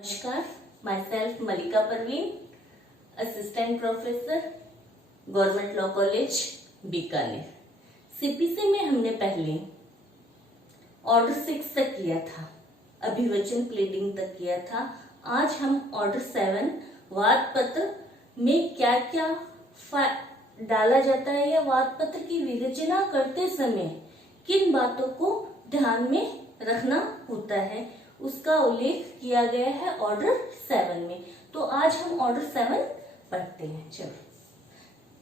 नमस्कार, myself Malika Parveen, assistant professor, government law college Bikaner. CPC में हमने पहले ऑर्डर 6 तक किया था, अभिवचन प्लीडिंग तक किया था। आज हम ऑर्डर 7 वाद पत्र में क्या क्या डाला जाता है या वाद पत्र की विरचना करते समय किन बातों को ध्यान में रखना होता है, उसका उल्लेख किया गया है ऑर्डर 7 में। तो आज हम ऑर्डर 7 पढ़ते हैं। चलो,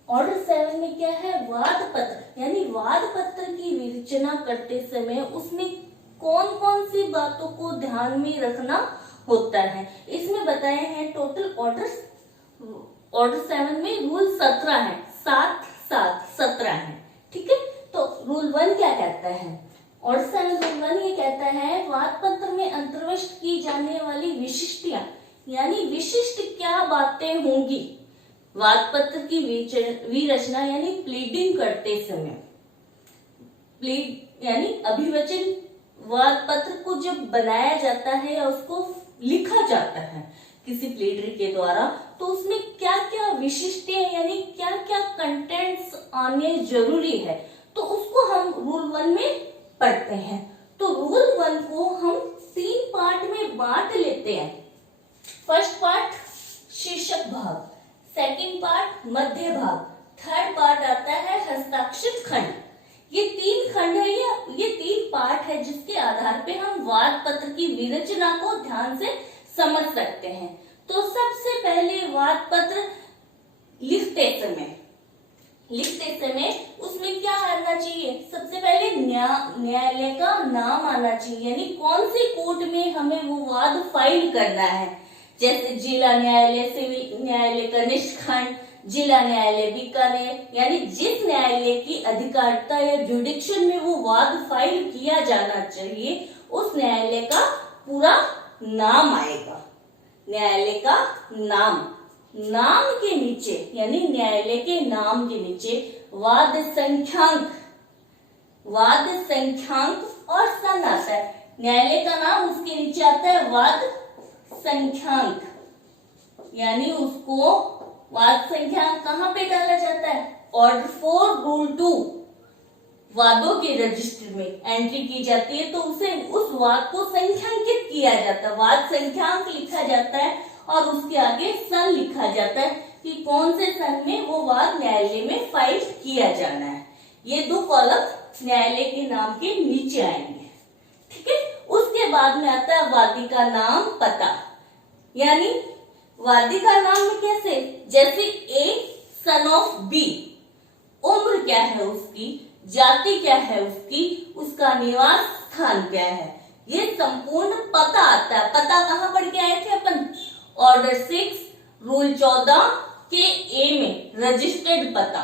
ऑर्डर 7 में क्या है? वाद पत्र, यानी वाद पत्र की विरचना करते समय उसमें कौन कौन सी बातों को ध्यान में रखना होता है। इसमें बताए हैं टोटल ऑर्डर 7 में रूल 17 है, 17 है। ठीक है, तो रूल 1 क्या कहता है? ऑर्डर 7 रूल 1 ये कहता है, वाद पत्र में अंतर्वष्ट की जाने वाली विशिष्टियां, यानी विशिष्ट क्या बातें होंगी वाद पत्र की विरचना यानी प्लीडिंग करते समय। प्लीड यानी अभिवचन वाद पत्र को जब बनाया जाता है या उसको लिखा जाता है किसी प्लीडर के द्वारा, तो उसमें क्या क्या विशिष्टियां यानी क्या क्या कंटेंट्स आने जरूरी है, तो उसको हम रूल 1 में पढ़ते हैं। तो रूल 1 को हम 3 पार्ट में बांट लेते हैं। फर्स्ट पार्ट शीर्षक भाग, सेकंड पार्ट मध्य भाग, थर्ड पार्ट आता है हस्ताक्षर खंड। ये 3 खंड है या ये 3 पार्ट है जिसके आधार पे हम वाद पत्र की विरचना को ध्यान से समझ सकते हैं। तो सबसे पहले वाद पत्र लिखते समय उसमें क्या आना चाहिए? सबसे पहले न्यायालय का नाम आना चाहिए, यानी कौन से कोर्ट में हमें वो वाद फाइल करना है। जैसे जिला न्यायालय, सिविल न्यायालय कनिष्ठ खंड, जिला न्यायालय बीकानेर, यानी जिस न्यायालय की अधिकारिता या जुडिक्शन में वो वाद फाइल किया जाना चाहिए उस न्यायालय का पूरा नाम आएगा। न्यायालय का नाम के नीचे यानी न्यायालय के नाम के नीचे वाद संख्यांक और सन आता है। न्यायालय का नाम, उसके नीचे आता है वाद संख्यांक, यानी उसको वाद संख्यांक कहाँ पे डाला जाता है? ऑर्डर 4 रूल 2 वादों के रजिस्टर में एंट्री की जाती है, तो उस वाद को संख्यांकित किया जाता है, वाद संख्यांक लिखा जाता है और उसके आगे सन लिखा जाता है कि कौन से सन में वो वाद न्यायालय में फाइल किया जाना है। ये 2 कॉलम न्यायालय के नाम के नीचे आएंगे। ठीक है, उसके बाद में आता है वादी का नाम पता, यानी वादी का नाम कैसे? जैसे ए सन ऑफ बी, उम्र क्या है उसकी, जाति क्या है उसकी, उसका निवास स्थान क्या है, ये संपूर्ण पता आता है। पता कहाँ पढ़ के आए थे अपन? ऑर्डर 6 रूल 14 के ए में रजिस्टर्ड पता।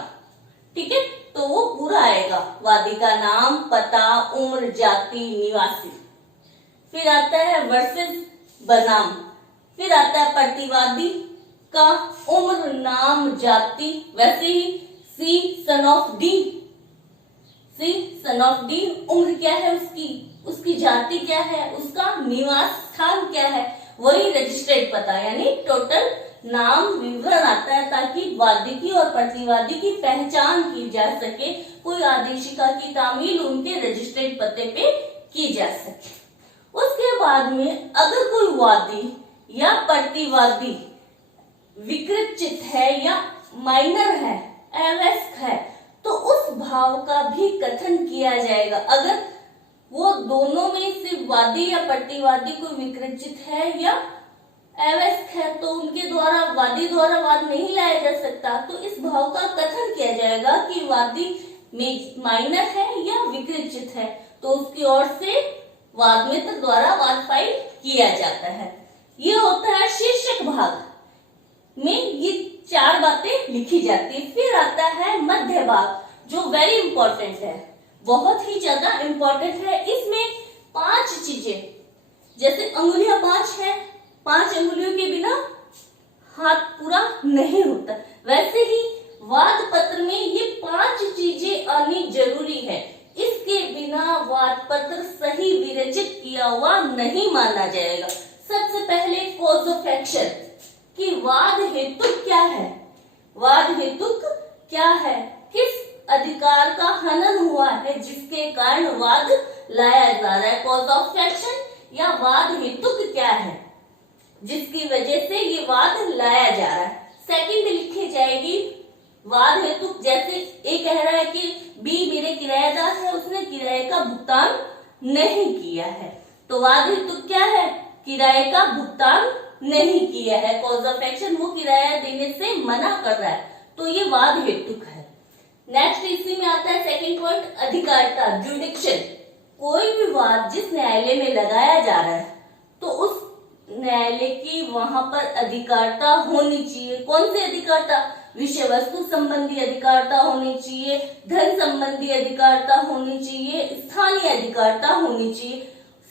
ठीक है, तो वो पूरा आएगा, वादी का नाम, पता, उम्र, जाति, निवासी। फिर आता है वर्सेस बनाम, फिर आता है प्रतिवादी का उम्र, नाम, जाति। वैसे ही सी सन ऑफ डी, उम्र क्या है उसकी जाति क्या है, उसका निवास स्थान क्या है, वही रजिस्टर्ड पता, यानी टोटल नाम विवरण आता है ताकि वादी की और प्रतिवादी की पहचान की जा सके, कोई आदेशिका की तामील उनके रजिस्टर्ड पते पे की जा सके। उसके बाद में अगर कोई वादी या प्रतिवादी विकृत चित्त है या माइनर है, अवयस्क है, तो उस भाव का भी कथन किया जाएगा। अगर वो दोनों में से वादी या प्रतिवादी कोई विकृत चित्त है या अवयस्क है तो उनके द्वारा वादी द्वारा वाद नहीं लाया जा सकता, तो इस भाव का कथन किया जाएगा कि वादी में माइनर है या विकृत चित्त है, तो उसकी ओर से वाद मित्र द्वारा वाद फाइल किया जाता है। ये होता है शीर्षक भाग में, ये 4 बातें लिखी जाती है। फिर आता है मध्य भाग, जो वेरी इंपॉर्टेंट है, बहुत ही ज्यादा इंपॉर्टेंट है। इसमें 5 चीजें, जैसे अंगुलियां 5 है, 5 अंगुलियों के बिना हाथ पूरा नहीं होता, वैसे ही वाद पत्र में ये 5 चीजें आनी जरूरी है। इसके बिना वाद पत्र सही विरचित किया हुआ नहीं माना जाएगा। सबसे पहले कॉज ऑफ एक्शन कि वाद हेतु क्या है, वाद हेतु क्या है, किस अधिकार का हनन हुआ है जिसके कारण वाद लाया जा रहा है। कॉज ऑफ एक्शन या वाद हेतु क्या है जिसकी वजह से ये वाद लाया जा रहा है। सेकंड लिखी जाएगी वाद हेतु, जैसे ए कह रहा है कि बी मेरे किराएदार है, उसने किराए का भुगतान नहीं किया है, तो वाद हेतु क्या है, किराए का भुगतान नहीं किया है। कॉज ऑफ एक्शन वो किराया देने से मना कर रहा है, तो ये वाद हेतु है। नेक्स्ट इसी में आता है सेकंड पॉइंट, अधिकारिता, जुडिक्शन। कोई भी वाद जिस न्यायालय में लगाया जा रहा है तो उस न्यायालय की वहां पर अधिकारिता होनी चाहिए। कौन सी अधिकारिता, विषय वस्तु संबंधी अधिकारिता होनी चाहिए, धन संबंधी अधिकारिता होनी चाहिए, स्थानीय अधिकारिता होनी चाहिए,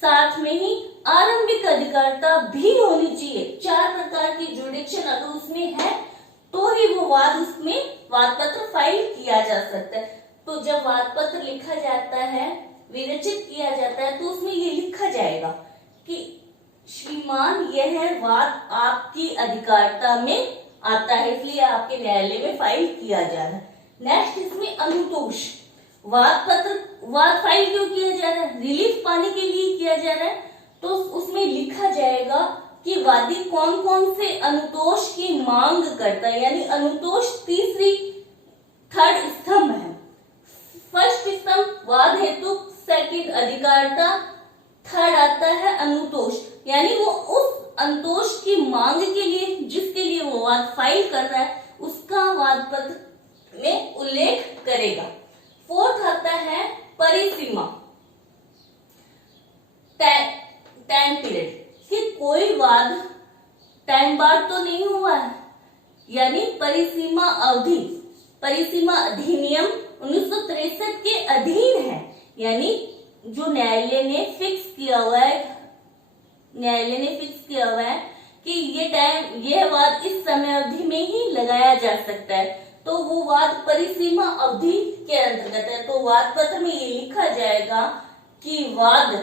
साथ में ही आरंभिक अधिकारिता भी होनी चाहिए। 4 प्रकार की जुडिक्शन अगर उसमें है तो ही वो वाद उसमें वाद पत्र फाइल किया जा सकता है। तो जब वाद पत्र लिखा जाता है, विरचित किया जाता है, तो उसमें ये लिखा जाएगा कि श्रीमान यह वाद आपकी अधिकारिता में आता है, इसलिए आपके न्यायालय में फाइल किया जा रहा है। नेक्स्ट इसमें अनुतोष, वाद पत्र, वाद फाइल क्यों किया जा रहा है, रिलीफ पाने के लिए किया जा रहा है, तो उसमें लिखा जाएगा कि वादी कौन कौन से अनुतोष की मांग करता है, यानी अनुतोष थर्ड स्तंभ है। फर्स्ट स्तंभ वाद हेतु, सेकंड अधिकारिता, थर्ड आता है अनुतोष, यानी वो उस अनुतोष की मांग के लिए जिसके लिए वो वाद फाइल कर रहा है उसका वाद पत्र में उल्लेख करेगा। फोर्थ आता है परिसीमा, टाइम पीरियड, कि कोई वाद टाइम बार तो नहीं हुआ है, यानी परिसीमा अवधि, परिसीमा अधिनियम 1963 के अधीन है, यानी जो न्यायालय ने फिक्स किया हुआ है, न्यायालय ने फिक्स किया हुआ है कि यह वाद इस समय अवधि में ही लगाया जा सकता है, तो वो वाद परिसीमा अवधि के अंतर्गत है। तो वाद पत्र में ये लिखा जाएगा कि वाद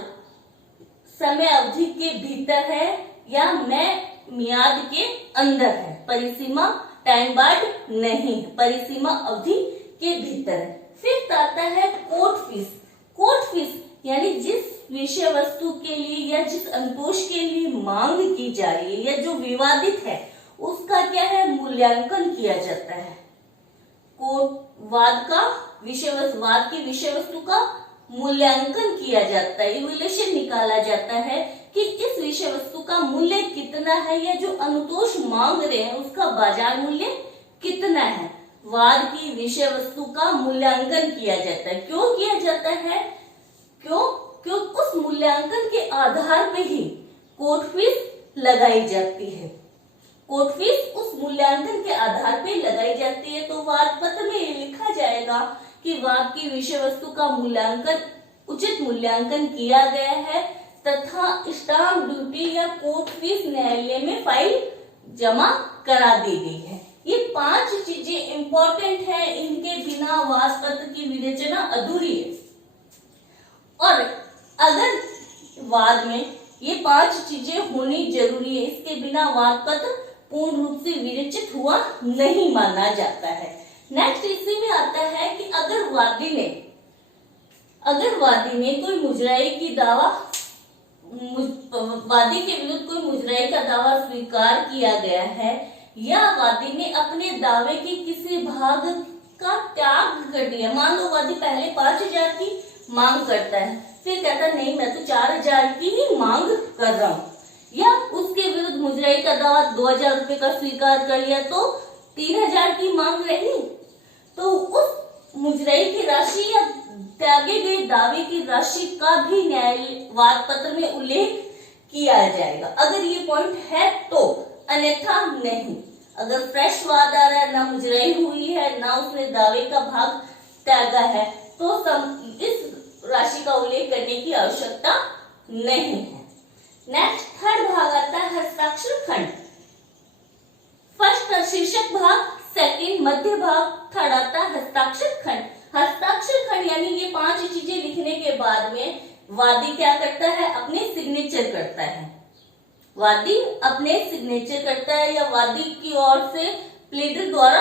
समय अवधि के भीतर है या मियाद के अंदर है, परिसीमा टाइम बार्ड नहीं है, परिसीमा अवधि के भीतर है। फिफ्थ आता है कोर्ट फीस। कोर्ट फीस यानी जिस विषय वस्तु के लिए या जिस अनुतोष के लिए मांग की जा रही है या जो विवादित है उसका क्या है, मूल्यांकन किया जाता है। कोर्ट वाद की विषय वस्तु का मूल्यांकन किया जाता है, इवैल्यूएशन निकाला जाता है कि इस विषय वस्तु का मूल्य कितना है या जो अनुतोष मांग रहे हैं उसका बाजार मूल्य कितना है। वाद की विषय वस्तु का मूल्यांकन किया जाता है। क्यों किया जाता है, क्यों उस मूल्यांकन के आधार पे ही कोर्ट फीस लगाई जाती है। कोर्ट फीस उस मूल्यांकन के आधार पे लगाई जाती है। तो वाद पत्र में ये लिखा जाएगा कि वाद की विषय वस्तु का उचित मूल्यांकन किया गया है तथा स्टाम्प ड्यूटी या कोर्ट फीस न्यायालय में फाइल जमा करा दी गई है। ये 5 चीजें इंपॉर्टेंट है, इनके बिना वाद पत्र की विवेचना अधूरी है। और अगर वाद में ये 5 चीजें होनी जरूरी है, इसके बिना वाद पत्र पूर्ण रूप से विरचित हुआ नहीं माना जाता है। नेक्स्ट इसी में आता है कि अगर वादी ने कोई मुजराई की दावा, वादी के विरुद्ध कोई मुजराई का दावा स्वीकार किया गया है या वादी ने अपने दावे के किसी भाग का त्याग कर दिया। मान लो वादी पहले 5,000 की मांग करता है, फिर कहता है नहीं मैं तो 4,000 की ही मांग कर रहा हूँ, या उसके विरुद्ध मुजराई का दावा 2,000 रुपए का स्वीकार कर लिया तो 3,000 की मांग रही, तो उस मुजराई की राशि या त्यागे गए दावे की राशि का भी न्यायालय वाद पत्र में उल्लेख किया जाएगा अगर ये पॉइंट है तो, अन्यथा नहीं। अगर फ्रेश वाद आ रहा है, ना मुजराई हुई है ना उसने दावे का भाग त्यागा है, तो इस राशि का उल्लेख करने की आवश्यकता नहीं है। नेक्स्ट थर्ड भाग आता है हस्ताक्षर खंड। फर्स्ट शीर्षक भाग, सेकंड मध्य भाग, थर्ड आता है हस्ताक्षर खंड। हस्ताक्षर खंड यानी ये 5 चीजें लिखने के बाद में वादी क्या करता है, अपने सिग्नेचर करता है। वादी अपने सिग्नेचर करता है या वादी की ओर से प्लीडर द्वारा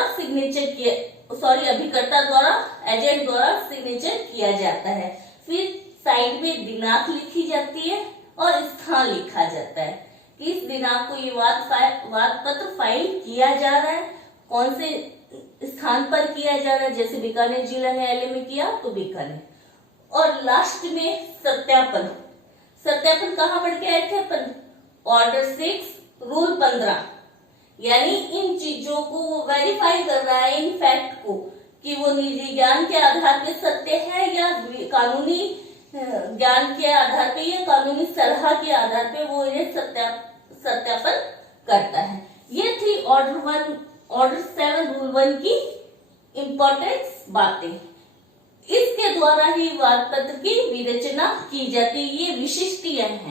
अभिकर्ता द्वारा एजेंट द्वारा सिग्नेचर किया जाता है। फिर साइड में दिनांक लिखी जाती है और स्थान लिखा जाता है कि इस दिनांक को ये वाद पत्र फाइल किया जा रहा है, कौन से स्थान पर किया जा रहा है, जैसे बीकानेर जिला न्यायालय में किया तो बीकानेर। और लास्ट में सत्यापन। सत्यापन कहाँ पढ़ के आए थे अपन? ऑर्डर 6 रूल 15, यानी इन चीजों को वो वेरीफाई कर रहा है, इन फैक्ट को, कि वो निजी ज्ञान के आधार पे सत्य है या कानूनी ज्ञान के आधार पे या कानूनी सलाह के आधार पे वो इन्हें सत्यापन करता है। ये थी ऑर्डर 7 रूल 1 की इंपॉर्टेंट बातें। इसके द्वारा ही वाद पत्र की विरचना की जाती है। ये विशिष्टियां हैं।